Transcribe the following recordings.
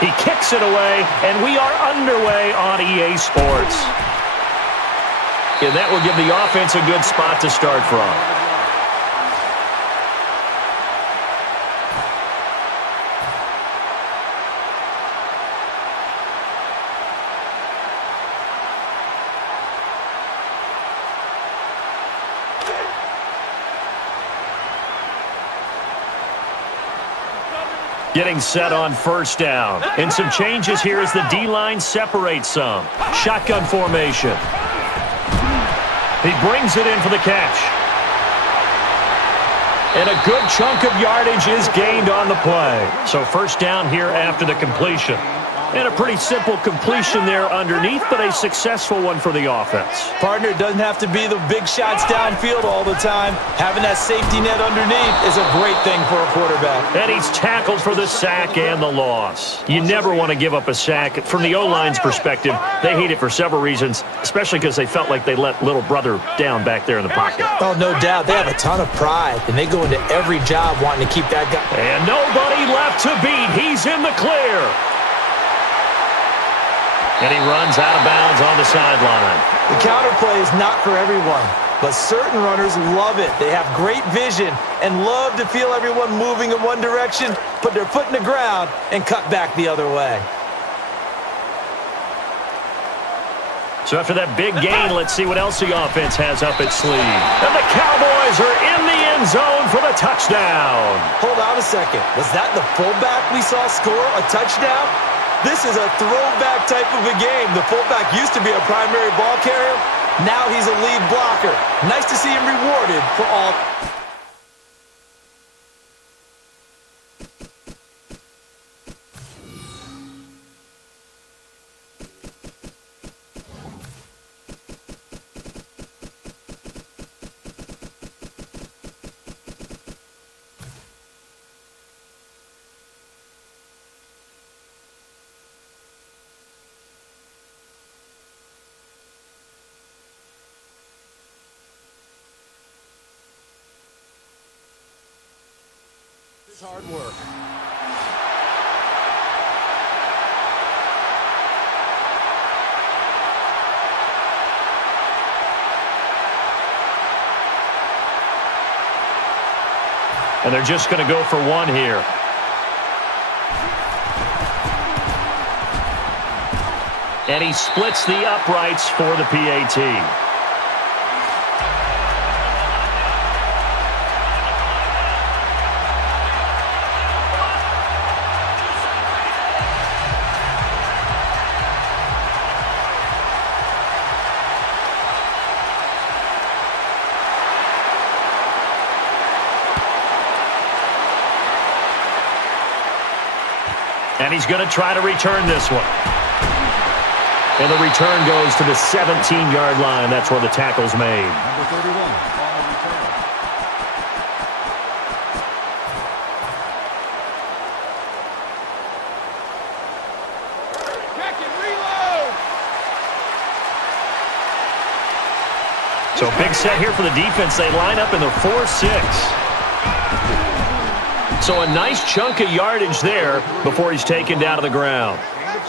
He kicks it away, and we are underway on EA Sports. And that will give the offense a good spot to start from. Getting set on first down. And some changes here as the D-line separates some. Shotgun formation. He brings it in for the catch. And a good chunk of yardage is gained on the play. So first down here after the completion. And a pretty simple completion there underneath, but a successful one for the offense. Partner, doesn't have to be the big shots downfield all the time. Having that safety net underneath is a great thing for a quarterback. And he's tackled for the sack and the loss. You never want to give up a sack. From the O-line's perspective, they hate it for several reasons, especially because they felt like they let little brother down back there in the pocket. Oh, no doubt. They have a ton of pride, and they go into every job wanting to keep that guy. And nobody left to beat. He's in the clear. And he runs out of bounds on the sideline. The counter play is not for everyone, but certain runners love it. They have great vision and love to feel everyone moving in one direction, put their foot in the ground, and cut back the other way. So after that big gain, let's see what else the offense has up its sleeve. And the Cowboys are in the end zone for the touchdown. Hold on a second. Was that the fullback we saw score a touchdown? This is a throwback type of a game. The fullback used to be a primary ball carrier. Now he's a lead blocker. Nice to see him rewarded for all. Hard work. And they're just going to go for one here. And he splits the uprights for the PAT. And he's going to try to return this one. And the return goes to the 17-yard line. That's where the tackle's made. Number 31 on the return. Check and reload. So big set here for the defense. They line up in the 4-6. So a nice chunk of yardage there before he's taken down to the ground.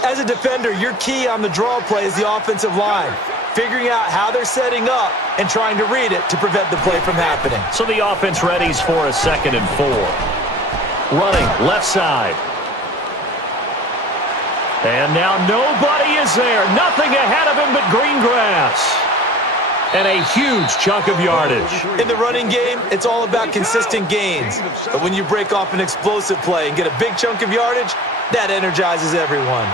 As a defender, your key on the draw play is the offensive line. Figuring out how they're setting up and trying to read it to prevent the play from happening. So the offense readies for a 2nd and 4. Running left side. And now nobody is there. Nothing ahead of him but green grass. And a huge chunk of yardage. In the running game, it's all about consistent gains. But when you break off an explosive play and get a big chunk of yardage, that energizes everyone.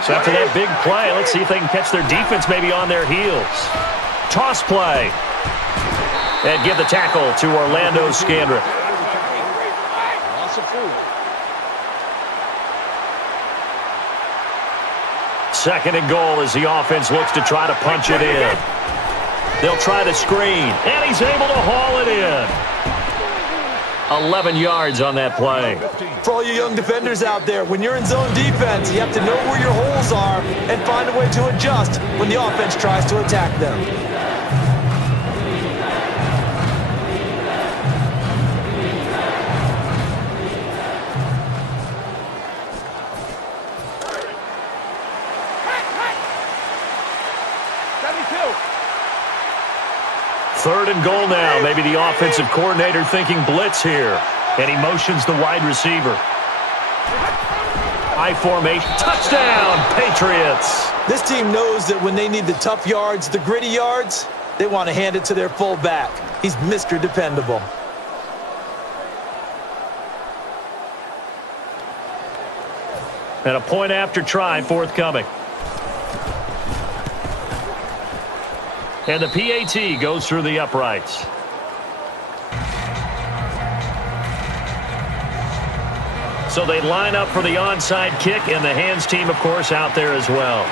So after that big play, let's see if they can catch their defense maybe on their heels. Toss play. And give the tackle to Orlando Scandrick. 2nd and goal as the offense looks to try to punch it in. They'll try to screen, and he's able to haul it in. 11 yards on that play. For all you young defenders out there, when you're in zone defense, you have to know where your holes are and find a way to adjust when the offense tries to attack them. Third and goal now. Maybe the offensive coordinator thinking blitz here. And he motions the wide receiver. High formation. Touchdown, Patriots. This team knows that when they need the tough yards, the gritty yards, they want to hand it to their fullback. He's Mr. Dependable. And a point after try forthcoming. And the PAT goes through the uprights. So they line up for the onside kick, and the hands team, of course, out there as well.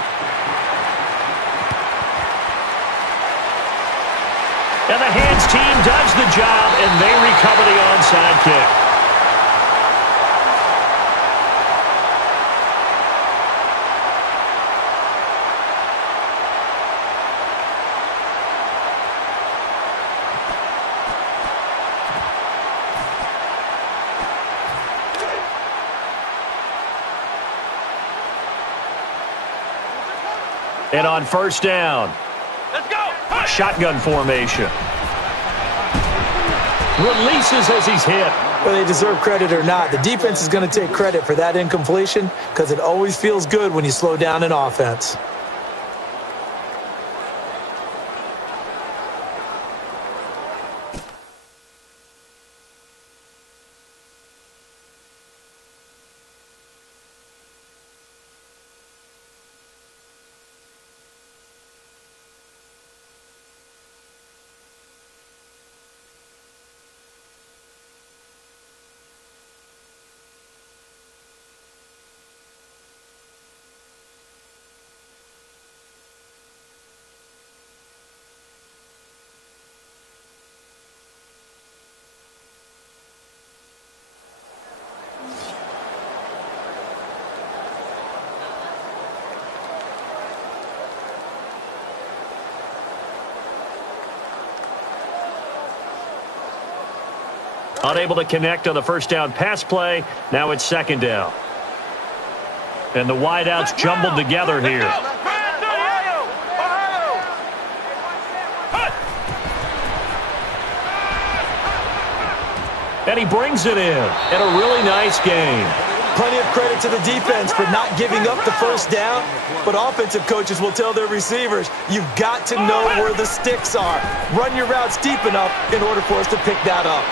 And the hands team does the job, and they recover the onside kick. And on first down, Let's go. shotgun formation. Releases as he's hit. Whether they deserve credit or not, the defense is going to take credit for that incompletion because it always feels good when you slow down an offense. Unable to connect on the first down pass play. Now it's second down. And the wideouts jumbled together here. And he brings it in. And a really nice game. Plenty of credit to the defense for not giving up the first down, but offensive coaches will tell their receivers, you've got to know where the sticks are. Run your routes deep enough in order for us to pick that up.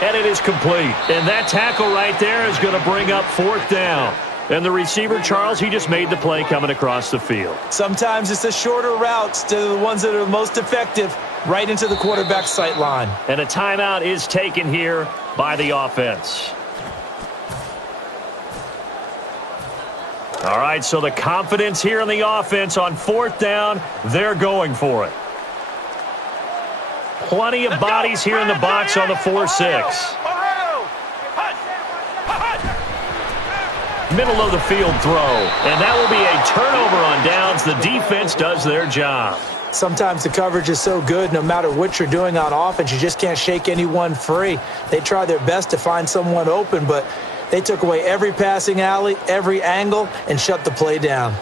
And it is complete. And that tackle right there is going to bring up fourth down. And the receiver, Charles, he just made the play coming across the field. Sometimes it's the shorter routes to the ones that are most effective, right into the quarterback's sight line. And a timeout is taken here by the offense. All right, so the confidence here in the offense on fourth down, they're going for it. Plenty of bodies here in the box on the 4-6. Middle of the field throw. And that will be a turnover on downs. The defense does their job. Sometimes the coverage is so good, no matter what you're doing on offense, you just can't shake anyone free. They try their best to find someone open, but they took away every passing alley, every angle, and shut the play down.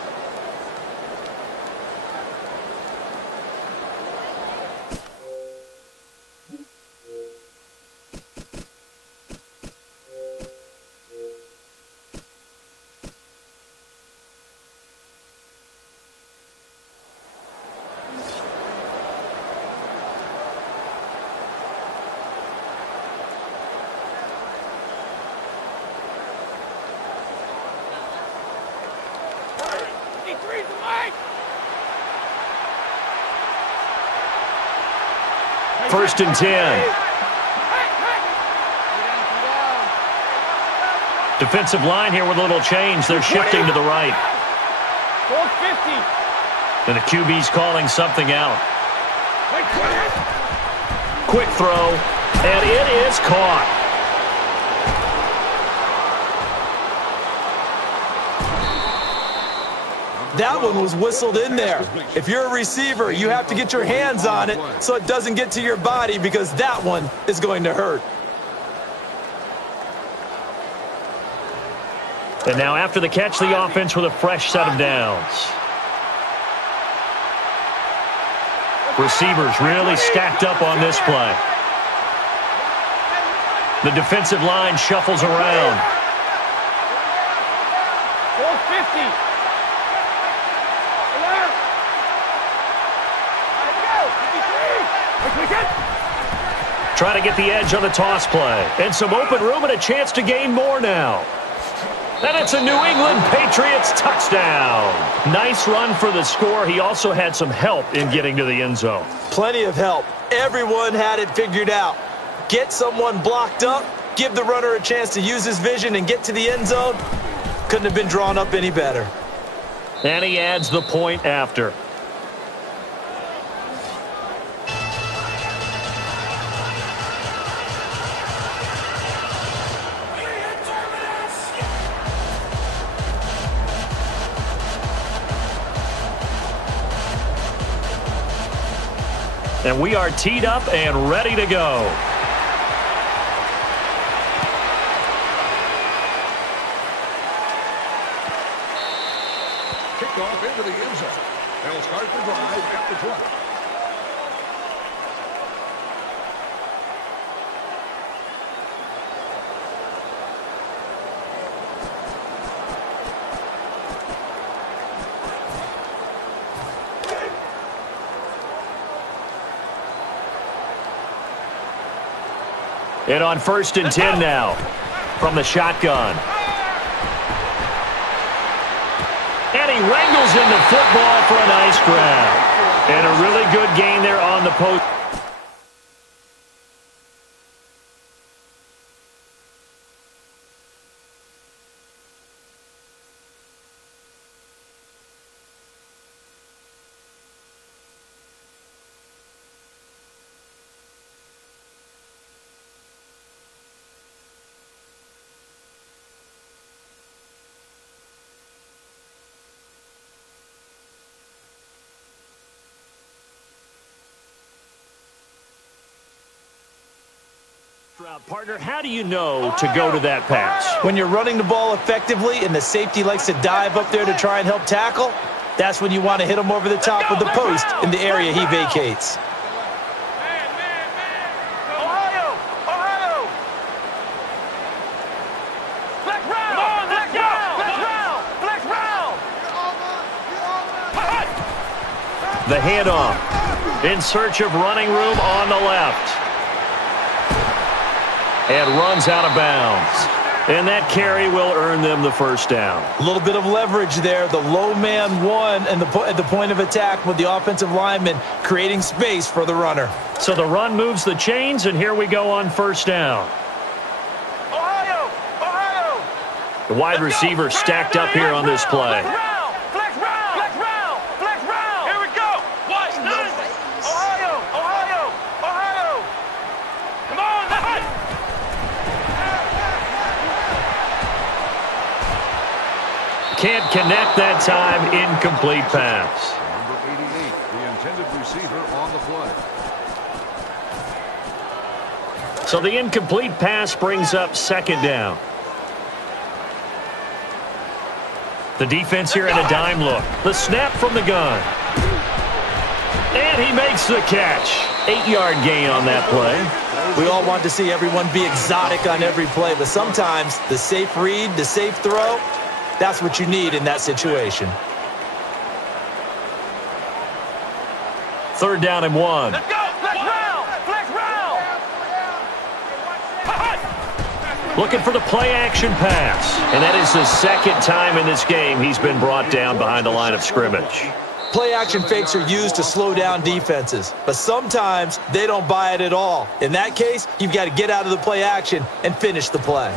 First and 10. Defensive line here with a little change. They're shifting to the right. And the QB's calling something out. Quick throw, and it is caught. That one was whistled in there. If you're a receiver, you have to get your hands on it so it doesn't get to your body because that one is going to hurt. And now after the catch, the offense with a fresh set of downs. Receivers really stacked up on this play. The defensive line shuffles around. 450. Trying to get the edge on the toss play. And some open room and a chance to gain more now. And it's a New England Patriots touchdown. Nice run for the score. He also had some help in getting to the end zone. Plenty of help. Everyone had it figured out. Get someone blocked up, give the runner a chance to use his vision and get to the end zone. Couldn't have been drawn up any better. And he adds the point after. And we are teed up and ready to go. Kickoff into the end zone. They'll start the drive at the 20. And on 1st and 10 now from the shotgun. And he wrangles in the football for a nice grab. And a really good gain there on the post. Partner, how do you know to go to that pass? When you're running the ball effectively and the safety likes to dive up there to try and help tackle, that's when you want to hit him over the top of the post in the area he vacates. The handoff in search of running room on the left. And runs out of bounds. And that carry will earn them the first down. A little bit of leverage there. The low man won and at the point of attack with the offensive lineman creating space for the runner. So the run moves the chains, and here we go on 1st down. The wide receiver stacked up here on this play. Can't connect that time. Incomplete pass. Number 88, the intended receiver on the play. So the incomplete pass brings up 2nd down. The defense here in a dime look. The snap from the gun. And he makes the catch. 8-yard gain on that play. We all want to see everyone be exotic on every play, but sometimes the safe read, the safe throw, that's what you need in that situation. 3rd down and 1. Let's go! Flex round! Flex round! Looking for the play-action pass. And that is the 2nd time in this game he's been brought down behind the line of scrimmage. Play-action fakes are used to slow down defenses, but sometimes they don't buy it at all. In that case, you've got to get out of the play-action and finish the play.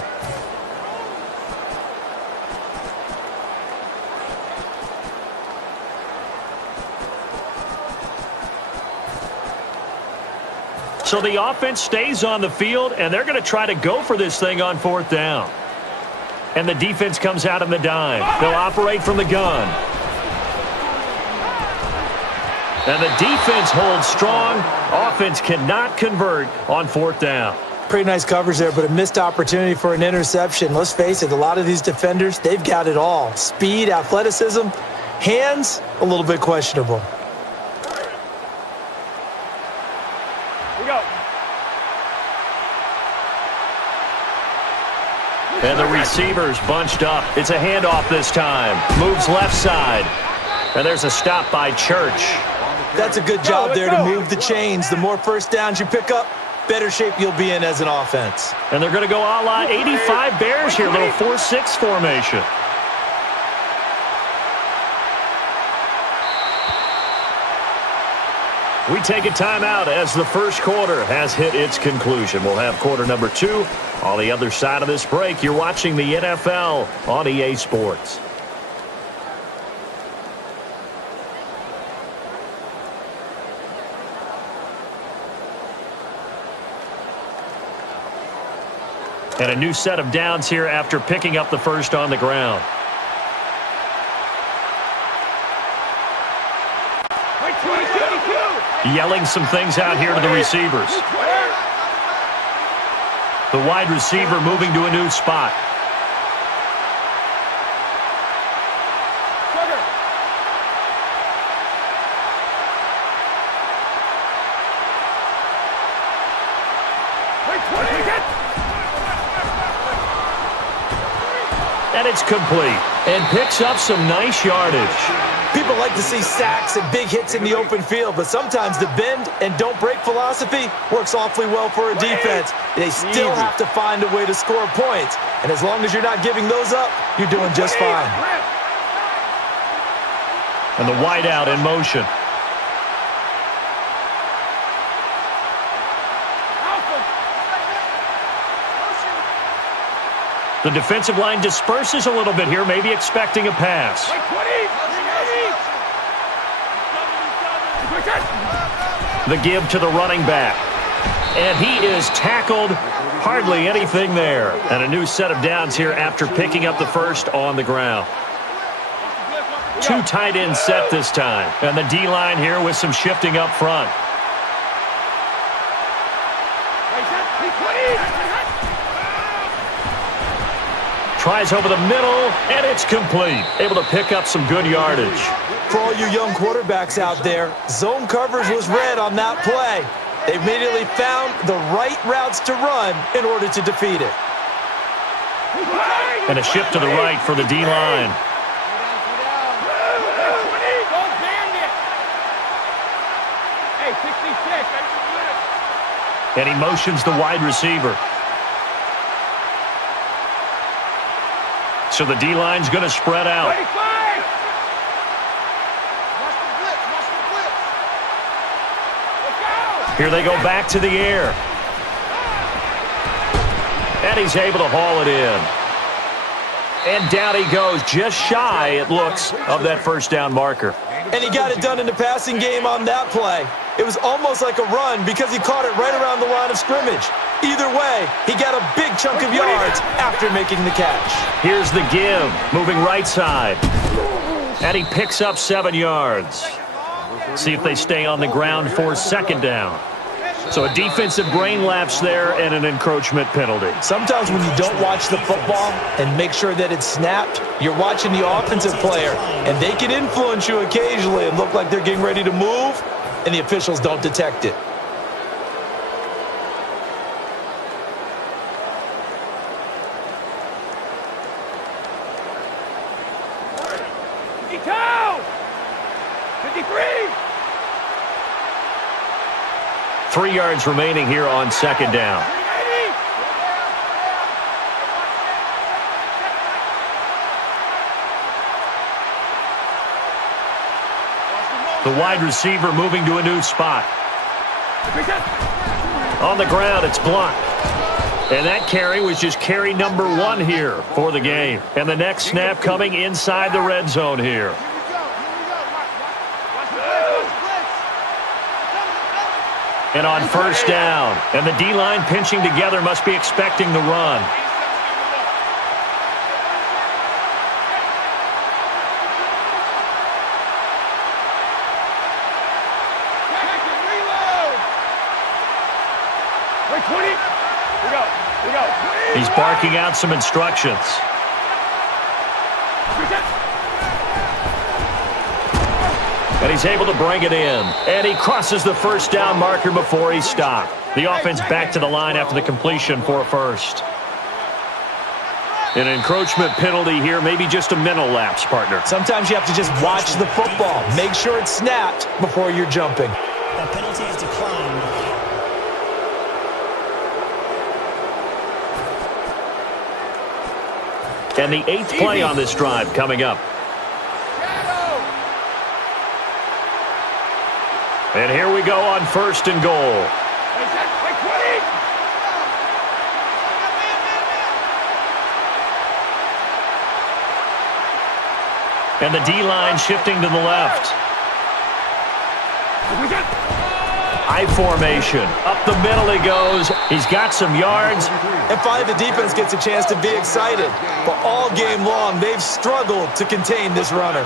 So the offense stays on the field, and they're going to try to go for this thing on 4th down. And the defense comes out in the dime. They'll operate from the gun. And the defense holds strong. Offense cannot convert on 4th down. Pretty nice coverage there, but a missed opportunity for an interception. Let's face it, a lot of these defenders, they've got it all. Speed, athleticism, hands, a little bit questionable. we go. And the receivers bunched up. It's a handoff this time. Moves left side. And there's a stop by Church. That's a good job there to move the chains. The more first downs you pick up, better shape you'll be in as an offense. And they're going to go a la 85 Bears here. Little 4-6 formation. We take a timeout as the first quarter has hit its conclusion. We'll have quarter number 2 on the other side of this break. You're watching the NFL on EA Sports. And a new set of downs here after picking up the first on the ground. Yelling some things out here to the receivers. The wide receiver moving to a new spot. And it's complete. And picks up some nice yardage. People like to see sacks and big hits in the open field, but sometimes the bend and don't break philosophy works awfully well for a defense. They still have to find a way to score points. And as long as you're not giving those up, you're doing just fine. And the wideout in motion. The defensive line disperses a little bit here, maybe expecting a pass. The give to the running back. And he is tackled. Hardly anything there. And a new set of downs here after picking up the first on the ground. 2 tight end set this time. And the D-line here with some shifting up front. Tries over the middle, and it's complete. Able to pick up some good yardage. For all you young quarterbacks out there, zone coverage was read on that play. They immediately found the right routes to run in order to defeat it. And a shift to the right for the D-line. And he motions the wide receiver. So the D-line's going to spread out. Here they go back to the air. And he's able to haul it in. And down he goes, just shy, it looks, of that first down marker. And he got it done in the passing game on that play. It was almost like a run because he caught it right around the line of scrimmage. Either way, he got a big chunk of yards after making the catch. Here's the give, moving right side. And he picks up 7 yards. See if they stay on the ground for second down. So a defensive brain lapse there and an encroachment penalty. Sometimes when you don't watch the football and make sure that it's snapped, you're watching the offensive player, and they can influence you occasionally and look like they're getting ready to move, and the officials don't detect it. Three yards remaining here on second down. The wide receiver moving to a new spot. On the ground, it's blocked. And that carry was just carry number 1 here for the game. And the next snap coming inside the red zone here. And on first down, and the D-line pinching together must be expecting the run. He's barking out some instructions. And he's able to bring it in. And he crosses the first down marker before he stopped. The offense back to the line after the completion for a first. An encroachment penalty here, maybe just a mental lapse, partner. Sometimes you have to just watch the football. Make sure it's snapped before you're jumping. That penalty is declined. And the 8th play on this drive coming up. And here we go on 1st and goal. And the D-line shifting to the left. I formation. Up the middle he goes. He's got some yards. And finally the defense gets a chance to be excited. But all game long, they've struggled to contain this runner.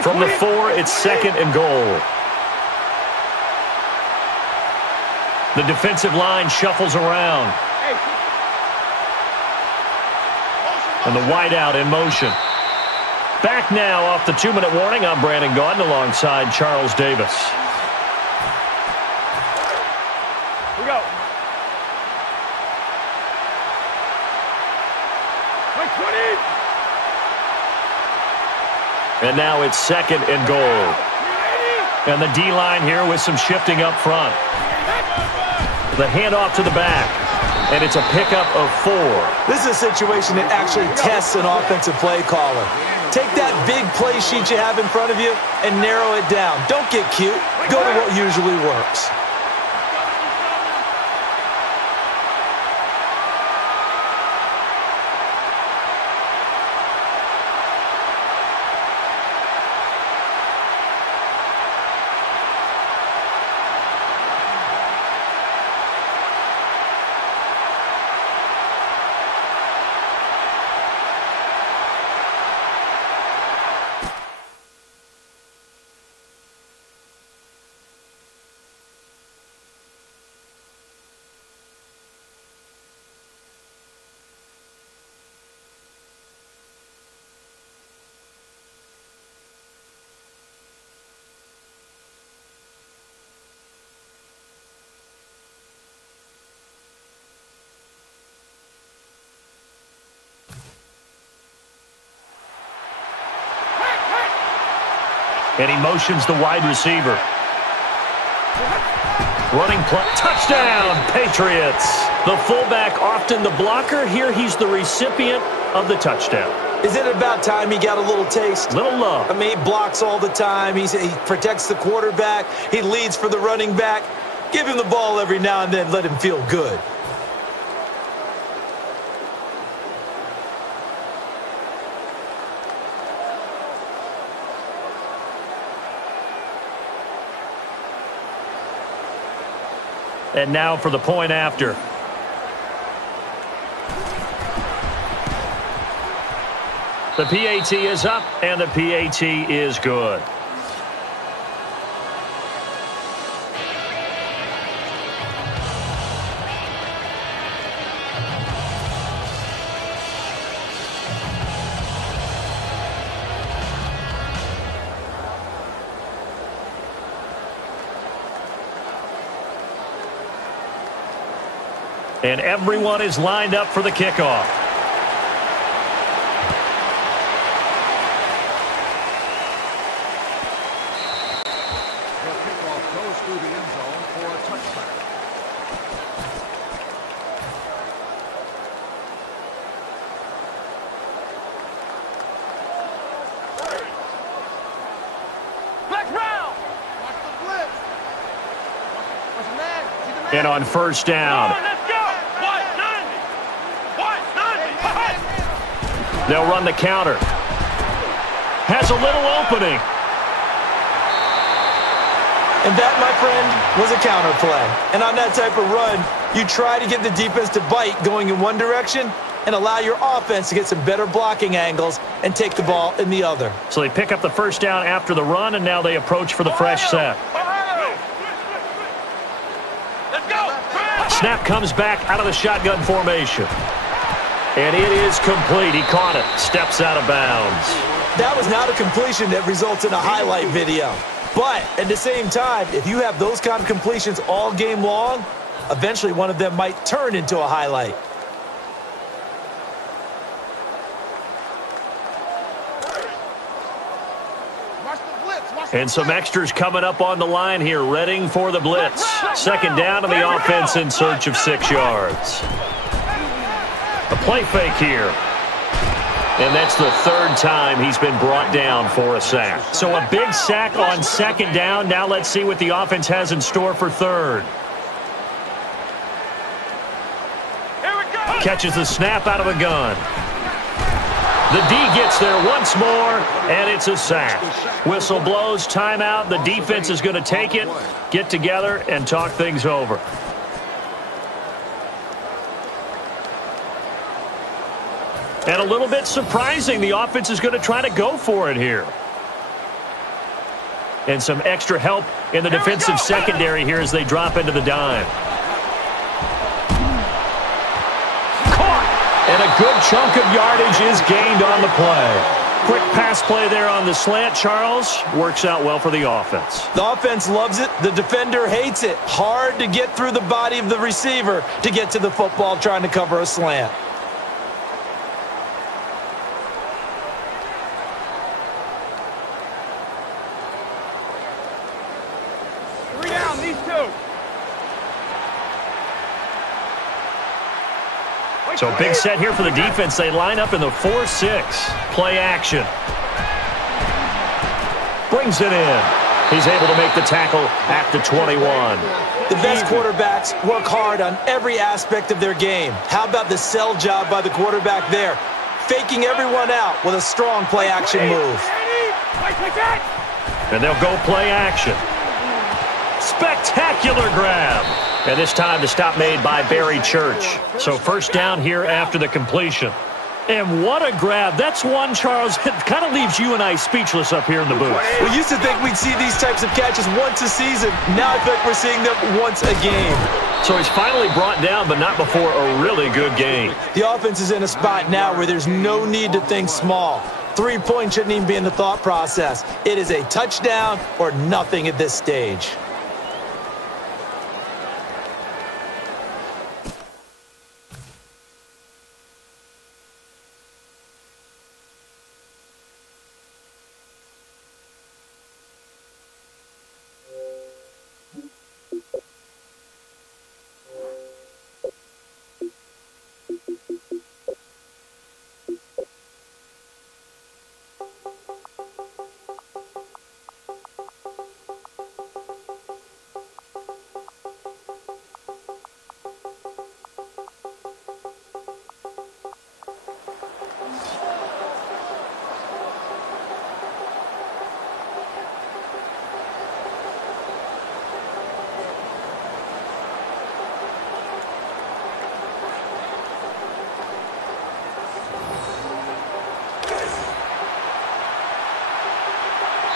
From the 4, it's 2nd and goal. The defensive line shuffles around. And the wideout in motion. Back now off the 2-minute warning. I'm Brandon Gaudin alongside Charles Davis. Here we go. And now it's 2nd and goal. And the D-line here with some shifting up front. The handoff to the back. And it's a pickup of 4. This is a situation that actually tests an offensive play caller. Take that big play sheet you have in front of you and narrow it down. Don't get cute. Go to what usually works. And he motions the wide receiver. Running play. Touchdown, Patriots. The fullback often the blocker. Here he's the recipient of the touchdown. Is it about time he got a little taste? Little love. I mean, he blocks all the time. He protects the quarterback. He leads for the running back. Give him the ball every now and then. Let him feel good. And now for the point after. The PAT is up, and the PAT is good. And everyone is lined up for the kickoff. The kickoff goes through the end zone for a touchback. Flex round. Watch the blitz. What's the man? See the man? And on first down, Let's go. 190. 190. they'll run the counter. Has a little opening. And that, my friend, was a counter play. And on that type of run, you try to get the defense to bite going in one direction and allow your offense to get some better blocking angles and take the ball in the other. So they pick up the first down after the run, and now they approach for the fresh set. Let's go. Snap comes back out of the shotgun formation. And it is complete. He caught it. Steps out of bounds. That was not a completion that results in a highlight video. But at the same time, if you have those kind of completions all game long, eventually one of them might turn into a highlight. And some extras coming up on the line here, readying for the blitz. Second down, and the offense in search of 6 yards. A play fake here. And that's the third time he's been brought down for a sack. So a big sack on second down. Now let's see what the offense has in store for third. Catches the snap out of the gun. The D gets there once more, and it's a sack. Whistle blows, timeout. The defense is going to take it, get together, and talk things over. And a little bit surprising, the offense is going to try to go for it here. And some extra help in the defensive secondary here as they drop into the dime. And a good chunk of yardage is gained on the play. Quick pass play there on the slant, Charles. Works out well for the offense. The offense loves it. The defender hates it. Hard to get through the body of the receiver to get to the football trying to cover a slant. So big set here for the defense. They line up in the 4-6. Play action. Brings it in. He's able to make the tackle at the 21. The best quarterbacks work hard on every aspect of their game. How about the sell job by the quarterback there? Faking everyone out with a strong play action move. And they'll go play action. Spectacular grab. And this time the stop made by Barry Church. So first down here after the completion. And what a grab. That's one, Charles, it kind of leaves you and I speechless up here in the booth. We used to think we'd see these types of catches once a season. Now I think we're seeing them once a game. So he's finally brought down, but not before a really good game. The offense is in a spot now where there's no need to think small. 3 points shouldn't even be in the thought process. It is a touchdown or nothing at this stage.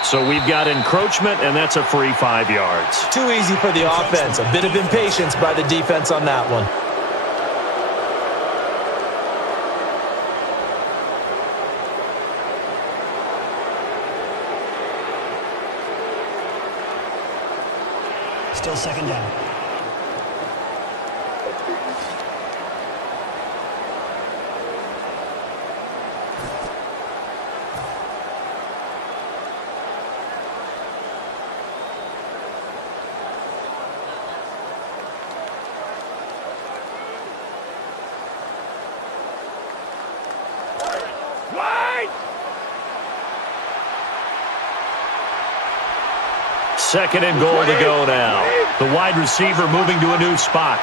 So we've got encroachment, and that's a free 5 yards. Too easy for the offense. A bit of impatience by the defense on that one. Still second down. Second and goal to go now. The wide receiver moving to a new spot.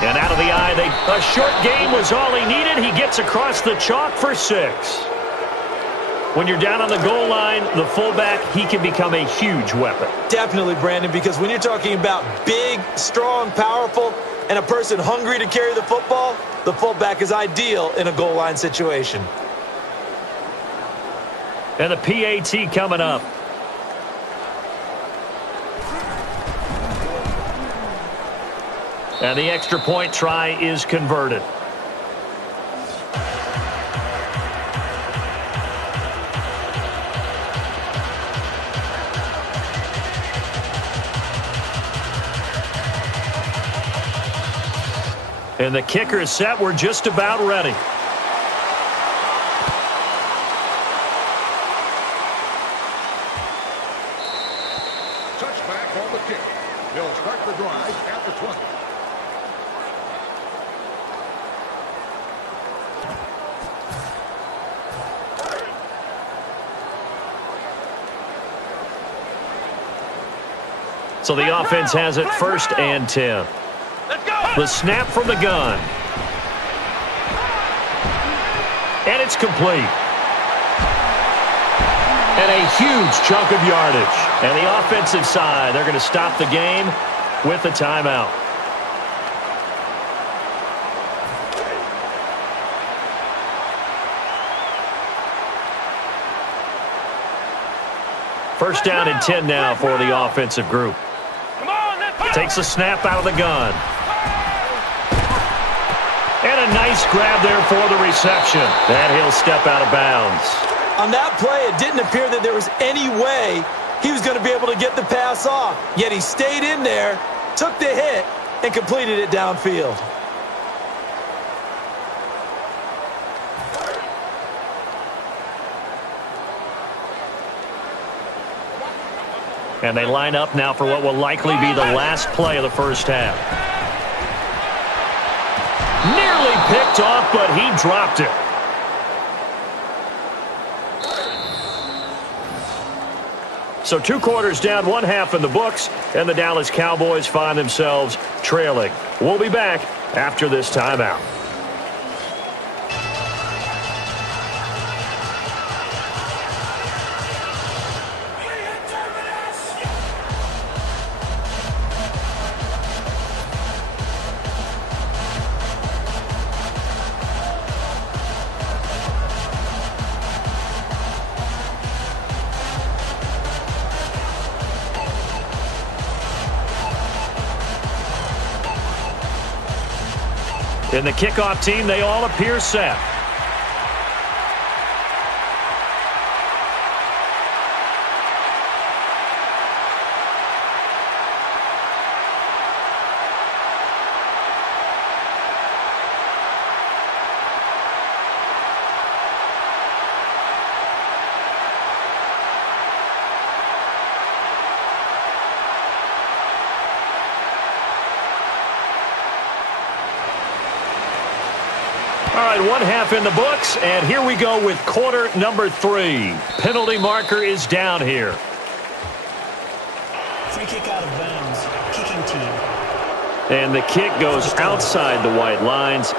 And out of the eye, a short game was all he needed. He gets across the chalk for 6. When you're down on the goal line, the fullback, he can become a huge weapon. Definitely, Brandon, because when you're talking about big, strong, powerful, and a person hungry to carry the football, the fullback is ideal in a goal line situation. And the PAT coming up. And the extra point try is converted. And the kicker is set. We're just about ready. Touchback on the kick. He'll start the drive at the 20. So the offense has it first and 10. Let's go. The snap from the gun. And it's complete. And a huge chunk of yardage. And the offensive side, they're going to stop the game with a timeout. First down and 10 now for the offensive group. Come on, let's go. Takes a snap out of the gun. And a nice grab there for the reception. And he'll step out of bounds. On that play, it didn't appear that there was any way he was going to be able to get the pass off. Yet he stayed in there, took the hit, and completed it downfield. And they line up now for what will likely be the last play of the first half. Nearly picked off, but he dropped it. So 2 quarters down, 1 half in the books, and the Dallas Cowboys find themselves trailing. We'll be back after this timeout. In the kickoff team, they all appear set. All right, 1 half in the books, and here we go with quarter number 3. Penalty marker is down here. Free kick out of bounds. Kicking team. And the kick goes outside the white lines.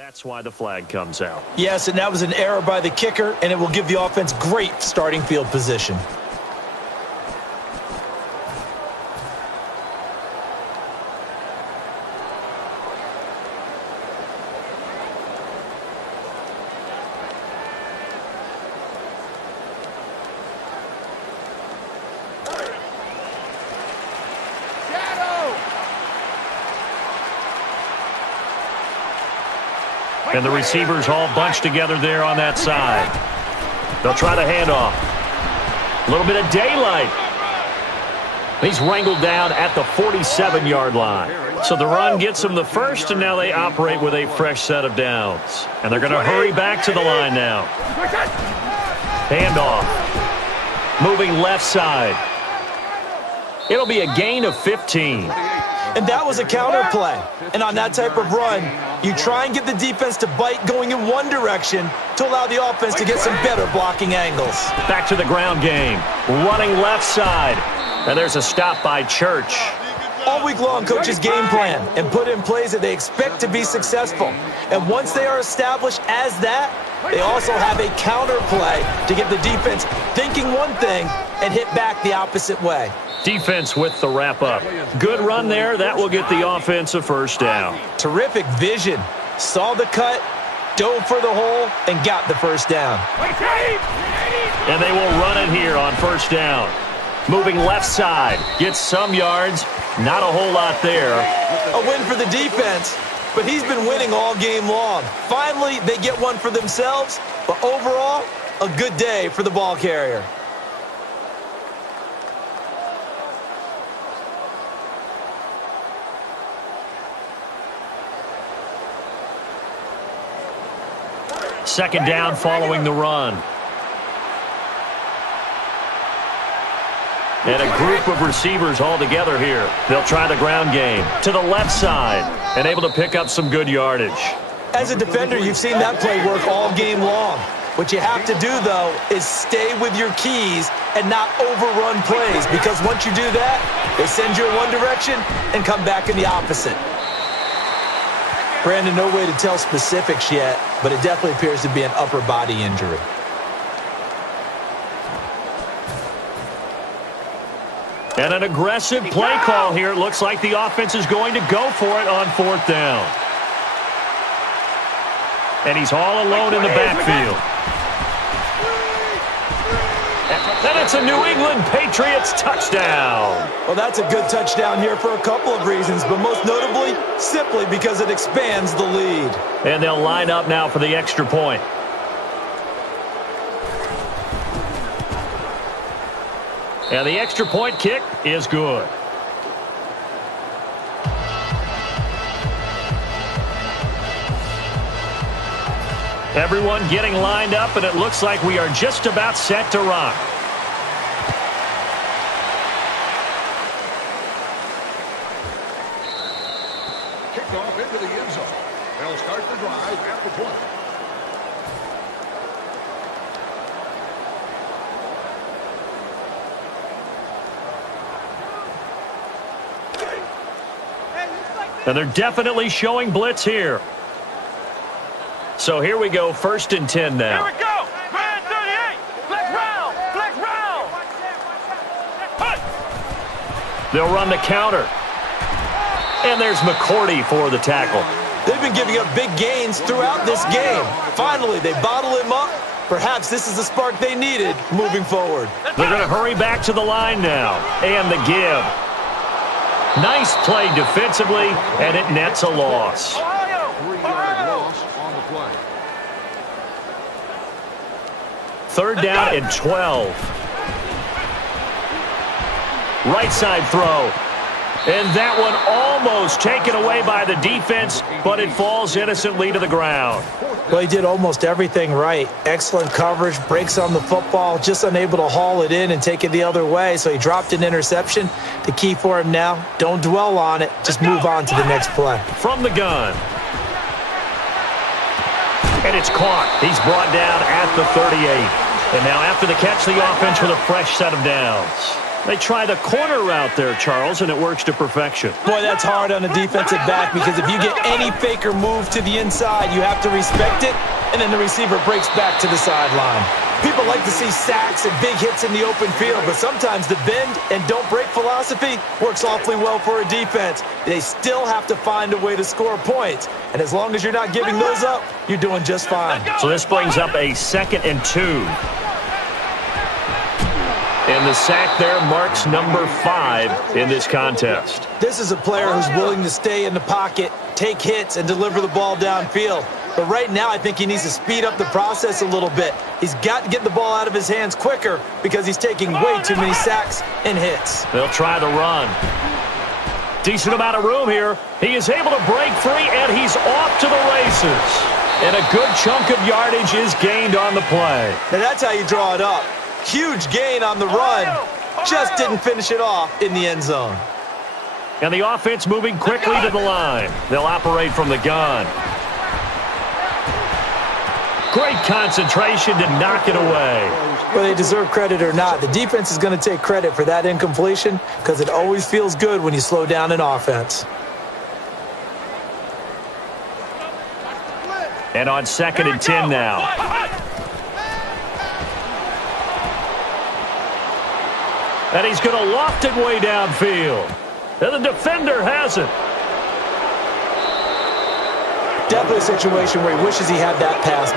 That's why the flag comes out. Yes, and that was an error by the kicker, and it will give the offense great starting field position. And the receivers all bunched together there on that side. They'll try the handoff. A little bit of daylight. He's wrangled down at the 47-yard line. So the run gets them the first, and now they operate with a fresh set of downs. And they're going to hurry back to the line now. Handoff. Moving left side. It'll be a gain of 15. And that was a counter play. And on that type of run, you try and get the defense to bite going in one direction to allow the offense to get some better blocking angles. Back to the ground game. Running left side. And there's a stop by Church. All week long, coaches game plan and put in plays that they expect to be successful. And once they are established as that, they also have a counter play to get the defense thinking one thing and hit back the opposite way. Defense with the wrap-up. Good run there. That will get the offense a first down. Terrific vision. Saw the cut, dove for the hole, and got the first down. And they will run it here on first down. Moving left side. Gets some yards. Not a whole lot there. A win for the defense, but he's been winning all game long. Finally, they get one for themselves, but overall, a good day for the ball carrier. Second down following the run. And a group of receivers all together here. They'll try the ground game to the left side and able to pick up some good yardage. As a defender, you've seen that play work all game long. What you have to do, though, is stay with your keys and not overrun plays, because once you do that, they send you in one direction and come back in the opposite. Brandon, no way to tell specifics yet, but it definitely appears to be an upper body injury. And an aggressive play call here. It looks like the offense is going to go for it on fourth down. And he's all alone in the backfield. And it's a New England Patriots touchdown. Well, that's a good touchdown here for a couple of reasons, but most notably, simply because it expands the lead. And they'll line up now for the extra point. And the extra point kick is good. Everyone getting lined up, and it looks like we are just about set to rock. Kickoff into the end zone. They'll start the drive at the 20. And they're definitely showing blitz here. So here we go, 1st and 10 now. Here we go. Man 38. Flex round. Flex round. They'll run the counter. And there's McCourty for the tackle. They've been giving up big gains throughout this game. Finally, they bottle him up. Perhaps this is the spark they needed moving forward. They're going to hurry back to the line now. And the give. Nice play defensively, and it nets a loss. 3-yard loss on the play. 3rd down and 12. Right side throw. And that one almost taken away by the defense, but it falls innocently to the ground. Well, he did almost everything right. Excellent coverage, breaks on the football, just unable to haul it in and take it the other way, so he dropped an interception. The key for him now, don't dwell on it, just move on to the next play. From the gun. And it's caught. He's brought down at the 38. And now after the catch, the offense with a fresh set of downs. They try the corner route there, Charles, and it works to perfection. Boy, that's hard on a defensive back because if you get any faker move to the inside, you have to respect it, and then the receiver breaks back to the sideline. People like to see sacks and big hits in the open field, but sometimes the bend and don't break philosophy works awfully well for a defense. They still have to find a way to score points, and as long as you're not giving those up, you're doing just fine. So this brings up a 2nd and 2. And the sack there marks number 5 in this contest. This is a player who's willing to stay in the pocket, take hits, and deliver the ball downfield. But right now, I think he needs to speed up the process a little bit. He's got to get the ball out of his hands quicker because he's taking way too many sacks and hits. They'll try the run. Decent amount of room here. He is able to break free, and he's off to the races. And a good chunk of yardage is gained on the play. Now that's how you draw it up. Huge gain on the run. Just didn't finish it off in the end zone. And the offense moving quickly to the line. They'll operate from the gun. Great concentration to knock it away. Whether they deserve credit or not, the defense is going to take credit for that incompletion because it always feels good when you slow down an offense. And on 2nd and 10 now. And he's going to loft it way downfield. And the defender has it. Definitely a situation where he wishes he had that pass.